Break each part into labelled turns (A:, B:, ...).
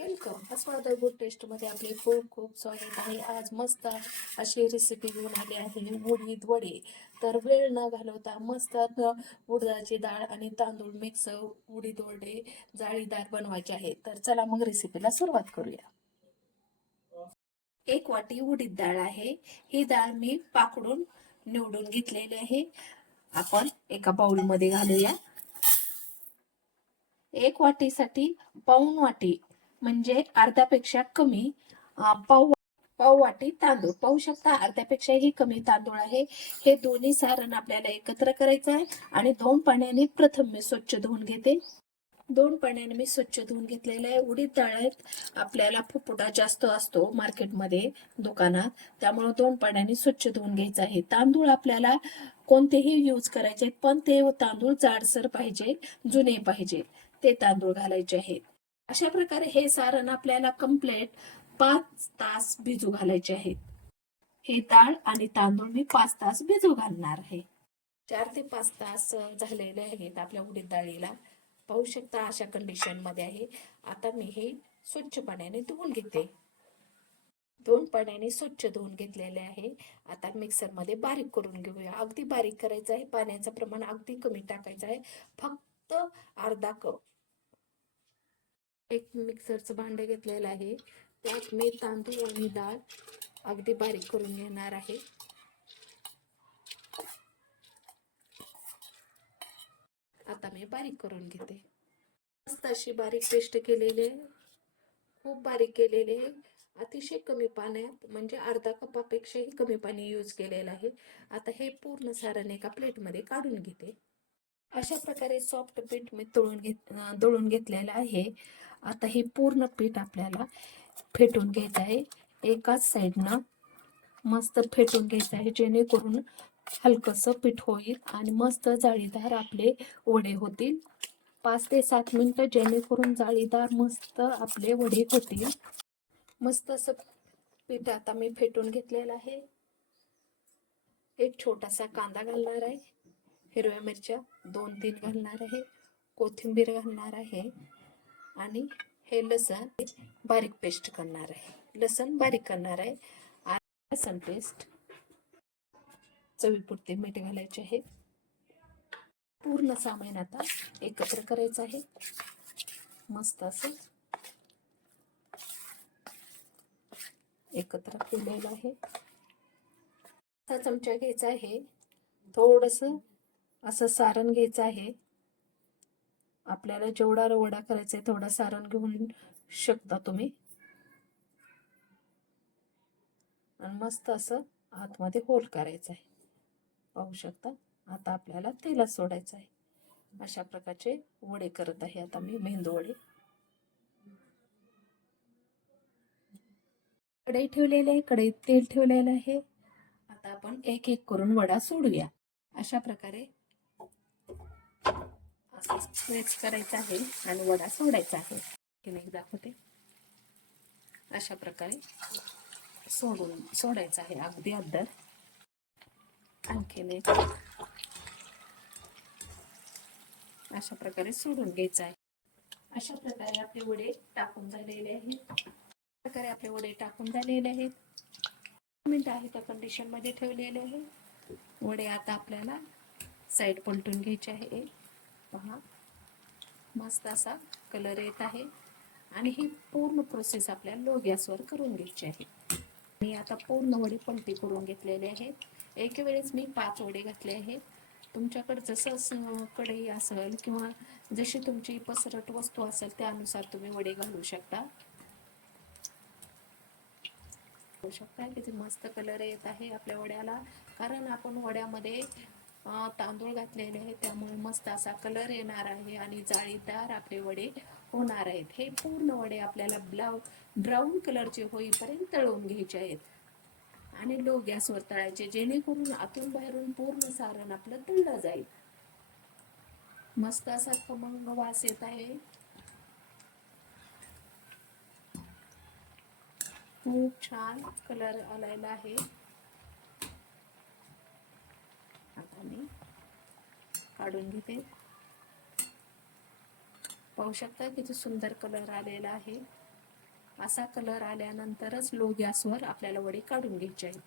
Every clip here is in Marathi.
A: वेलकम अस्वादर गुड टेस्टमध्ये आपले खूप खूप स्वागत आहे. आज मस्त अशी रेसिपी घेऊन आली आहे उडीद वडे. तर वेळ न घालवता मस्त उडदाची डाळ आणि तांदूळ मिक्स उडीद वडे जाळीदार बनवायचे आहे तर चला मग रेसिपीला सुरुवात करूया. एक वाटी उडीद डाळ आहे. ही डाळ मी पाकडून निवडून घेतलेली आहे. आपण एका बाउलमध्ये घालूया. एक वाटीसाठी पाऊन वाटी म्हणजे अर्ध्यापेक्षा कमी पाव पाव वाटी तांदूळ. पाहू शकता अर्ध्यापेक्षाही कमी तांदूळ आहे. हे दोन्ही सारण आपल्याला एकत्र करायचं आहे आणि दोन पाण्याने प्रथम मी स्वच्छ धुवून घेते. दोन पाण्याने मी स्वच्छ धुवून घेतलेलं आहे. उडीद डाळ्यात आपल्याला फुफुटा जास्त असतो मार्केटमध्ये दुकानात. त्यामुळे दोन पाण्याने स्वच्छ धुवून घ्यायचं आहे. तांदूळ आपल्याला कोणतेही यूज करायचे आहेत, पण ते तांदूळ जाडसर पाहिजे जुने पाहिजे. ते तांदूळ घालायचे आहेत. अशा प्रकारे हे सारण आपल्याला कम्प्लेट पाच तास भिजू घालायचे आहेत. हे डाळ आणि तांदूळ मी पाच तास भिजू घालणार आहे. चार ते पाच तास झालेले आहेत आपल्या उडीद डाळीला. पाहू शकता अशा कंडिशनमध्ये आहे. आता मी हे स्वच्छ पाण्याने धुवून घेते. दोन पाण्याने स्वच्छ धुवून घेतलेले आहे. आता मिक्सरमध्ये बारीक करून घेऊया. अगदी बारीक करायचं आहे. पाण्याचं प्रमाण अगदी कमी टाकायचं आहे. फक्त अर्धा कप एक मिक्सरचं भांडं घेतलेलं आहे. त्यात मी तांदूळ आणि डाळ अगदी बारीक करून घेणार आहे. आता मी बारीक करून घेते. मस्त अशी बारीक पेस्ट केलेली आहे. खूप बारीक केलेली आहे. अतिशय कमी पाण्यात म्हणजे अर्धा कपापेक्षाही कमी पाणी यूज केलेलं आहे. आता हे पूर्ण सारण एका प्लेटमध्ये काढून घेते. अशा प्रकारे सॉफ्ट पीठ मी तळून घेत दळून घेतलेलं आहे. आता हे पूर्ण पीठ आपल्याला फेटून घ्यायचं आहे. एकाच साईडनं मस्त फेटून घ्यायचं आहे जेणेकरून हलकंसं पीठ होईल आणि मस्त जाळीदार आपले वडे होतील. पाच ते सात मिनटं जेणेकरून जाळीदार मस्त आपले वडे होतील. मस्त असं पीठ आता मी फेटून घेतलेलं आहे. एक छोटासा कांदा घालणार आहे. हिरव्या मिरच्या दोन तीन घालणार आहे. कोथिंबीर घालणार आहे. आणि हे लसण बारीक पेस्ट करणार आहे. लसण बारीक करणार आहे. आणि लसण पेस्ट चवीपुरते मीठ घालायचे आहे. पूर्ण सामान आता एकत्र करायचं आहे. मस्त असं एकत्र केलेलं आहे. चमचा घ्यायचा आहे. थोडस असं सारण घ्यायचं आहे. आपल्याला जेवढा वडा करायचा आहे तेवढा सारण घेऊन शकता तुम्ही. आणि मस्त असं आतमध्ये होल करायचं आहे. पाहू शकता आता आपल्याला तेलात सोडायचं आहे. अशा प्रकारचे वडे करत आहे आता मी मेंदू वडे कढई ठेवलेली आहे कढईत तेल ठेवलेलं आहे. आता आपण एक एक करून वडा सोडूया. अशा प्रकारे असं प्रेस करायचं आहे आणि वडा सोडायचा आहे. की नाही दाखवते. अशा प्रकारे सोडून सोडायचं आहे अगदी अद्दर. आणखीन एक अशा प्रकारे सोडून घ्यायचं आहे. अशा प्रकारे आपले वडे टाकून झालेले आहेत. प्रकारे आपले वडे टाकून झालेले आहेत. मिनिट आहे त्या कंडिशनमध्ये ठेवलेले आहे. वडे आता आपल्याला साईड पलटून घ्यायचे आहे. पहा. मस्त असा कलर येत आहे. आणि ही पूर्ण प्रोसेस आपल्या लो गॅसवर करून घ्यायची आहे. मी आता पूर्ण वडे पलटी करून घेतलेले आहेत. एक वेळेस मी पाच वडे घातले आहेत. तुमच्याकडे जसं असं कढई असेल किंवा जशी तुमची पसरट वस्तू असेल त्यानुसार तुम्ही वडे घालू शकता. शकता किती मस्त कलर येत आहे आपल्या वड्याला. कारण आपण वड्यामध्ये तांदूळ घातलेले आहे त्यामुळे मस्त असा कलर येणार आहे आणि जाळीदार आपले वडे होणार आहेत. हे पूर्ण वडे आपल्याला ब्लाउ ब्राऊन कलरचे होईपर्यंत तळून घ्यायचे आहेत. आणि लो गॅसवर तळायचे जेणेकरून आतून बाहेरून पूर्ण सारण आपलं तळलं जाईल. मस्त असा खमंग वास येत आहे. खूप छान कलर आलेला आहे. आता मी काढून घेते. पाहू शकता किती सुंदर कलर आलेला आहे. असा कलर आल्यानंतरच लो गॅसवर आपल्याला वडी काढून घ्यायची आहेत.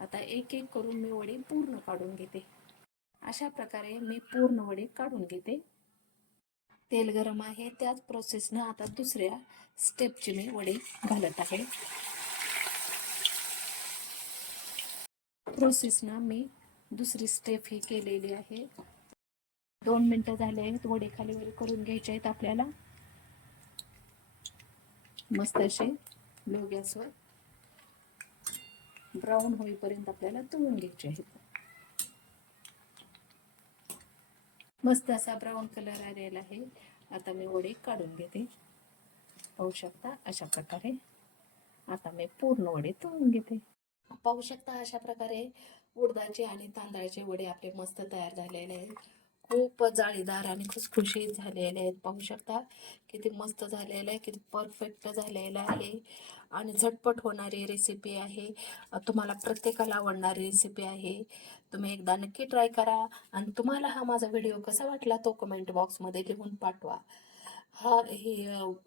A: आता एक एक करून मी वडी पूर्ण काढून घेते. अशा प्रकारे मी पूर्ण वडे काढून घेते. तेल गरम आहे त्याच प्रोसेसनं आता दुसऱ्या स्टेपची मी वडी घालत आहे. प्रोसेसनं मी दुसरी स्टेप ही केलेली आहे. दोन मिनटं झाले आहेत वडे खाली वर करून घ्यायचे आहेत आपल्याला. मस्त असे लो गॅसवर ब्राऊन होईपर्यंत आपल्याला तळून घ्यायचे आहेत. मस्त असा ब्राऊन कलर आलेला आहे. आता मी वडे काढून घेते. पाहू शकता अशा प्रकारे. आता मी पूर्ण वडे तळून घेते. पाहू शकता अशा प्रकारे उडदाचे आणि तांदळाचे वडे आपले मस्त तयार झालेले आहेत. खूप जाळीदार आणि खुसखुशीत झालेले आहेत. पाहू शकता किती मस्त झालेलं आहे किती परफेक्ट झालेलं आहे. आणि झटपट होणारी रेसिपी आहे. तुम्हाला प्रत्येकाला आवडणारी रेसिपी आहे. तुम्ही एकदा नक्की ट्राय करा. आणि तुम्हाला हा माझा व्हिडिओ कसा वाटला तो कमेंट बॉक्समध्ये लिहून पाठवा. हा हे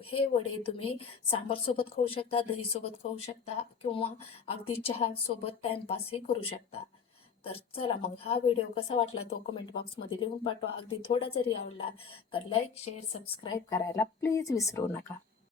A: हे वडे तुम्ही सांबारसोबत खाऊ शकता दहीसोबत खाऊ शकता किंवा अगदी चहासोबत टाईमपासही करू शकता. तर चला मग हा व्हिडिओ कसा वाटला तो कमेंट बॉक्समध्ये लिहून पाठवा. अगदी थोडा जरी आवडला तर लाईक शेअर सबस्क्राईब करायला प्लीज विसरू नका.